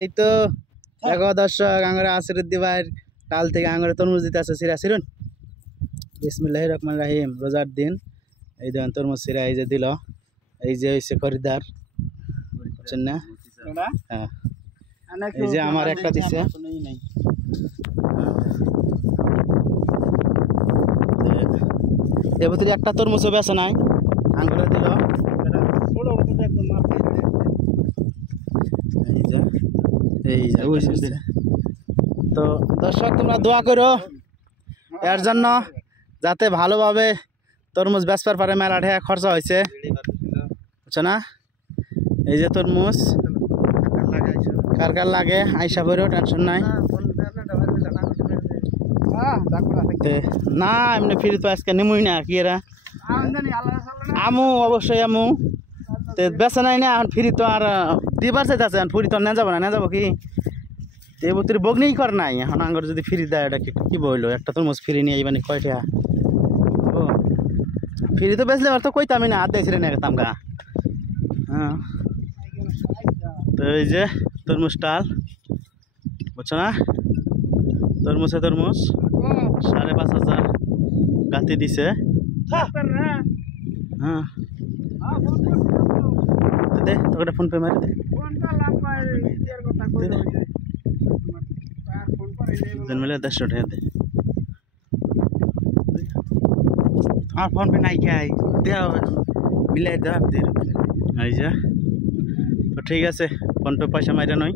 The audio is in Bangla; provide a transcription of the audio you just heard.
এই তো দেখো দর্শক আঙ্গুরে আসিরুদ দিবার কাল থেকে আঙ্গুরে তরমুজ দিতে আছে সিরা সিরুন বিসমিল্লাহির রহমানির রহিম রোজার দিন এই দেখেন তরমুজ সিরা এই যে দিল এই যে হইছে খরিদার বুঝছেন না হ্যাঁ এই যে আমার একটা দিছে এ ভিতরে একটা তরমুজও বেচা নাই আঙ্গুরে দিল তো দর্শক তোমরা দোয়া করো এর জন্য যাতে ভালোভাবে তরমুজ বেচবার পারে মেলা ঢেয়া খরচা হয়েছে বুঝছো না এই যে তরমুজ কার কার লাগে আইসা পড়েও টেনশন নাই না এমনি ফিরে তো আজকে নেমুই না কি এরা আমু অবশ্যই আমু তো বেচা নাই না এখন ফিরি তো আর দিবার চাইতেছে এখন ফিরি তো না যাবো না যাবো কি এই বতির বগ্নেই কর নাই এখন আঙ্গর যদি ফিরি দেয় এটা কি বললো একটা তরমুজ ফিরি নিয়ে মানে কয়টা ও ফিরি তো বেচলে আর তো কইতামই না হাত দিয়েছিলেন একদম গা হ্যাঁ তো এই যে তরমুজ টাল বুঝছো না তরমুজে তরমুজ 5,500 গাতি দিছে হ্যাঁ দে তোকে ফোন পে মারি দে মিলে 10 টাকা দে আমার ফোন পে নাই খাই দেও মিলাই দাও এই যে তো ঠিক আছে ফোন পে পয়সা মাইরা নয়